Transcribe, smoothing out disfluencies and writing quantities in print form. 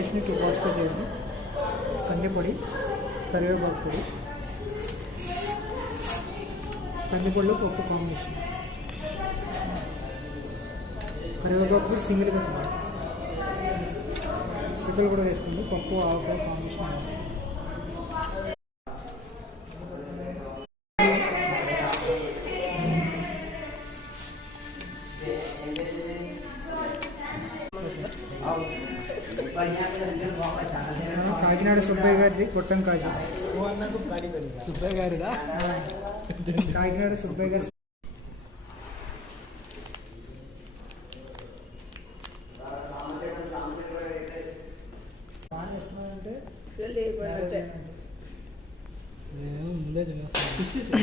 రైస్ని 2 పార్ట్స్గా చేయండి. కందిపొడి, కరివేపాకు పొడి, కందిపొడిలో పప్పు కాంబినేషన్, కరివేపాకు పొడి సింగిల్గా తినండి. పిక్కలు కూడా వేసుకోండి. పప్పు ఆవకాయ కాంబినేషన్. కాకినాడ సుబ్బయ్య గారిది గొట్టం కాజీ. సుబ్బయ్య గారిదా? కాకినాడ సుబ్బయ్య గారి నేను ముందే తినేస్తాను.